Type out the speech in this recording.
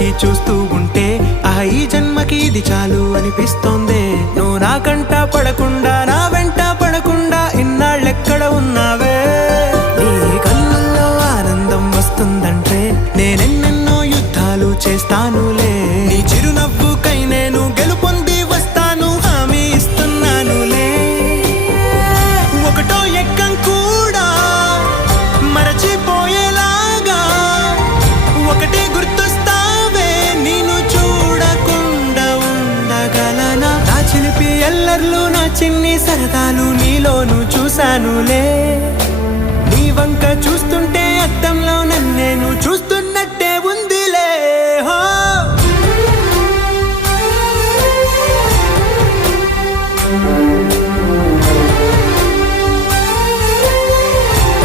పెట్టి చూస్తూ ఉంటే ఈ జన్మకి ఇది చాలు అనిపిస్తోందే. నువ్వు నా కంట పడకుండా నా వెంట పడకుండా ఇన్నాళ్ళెక్కడ ఉన్నావే. నీ కళ్ళల్లో ఆనందం వస్తుందంటే నేనెన్నెన్నో యుద్ధాలు చేస్తానులే. నీ చిరునవ్వుకై నేను గెలుపొంది వస్తాను హామీ ఇస్తున్నానులే. ఒకటో ఎక్కం కూడా మరచిపోయేలాగా ఒకటే గుర్తొస్తావే. నేను చూడకుండా ఉండగలనా. నా చిలిపి ఎల్లర్లు నా చిన్ని సరదాలు నీలోను చూశానులే.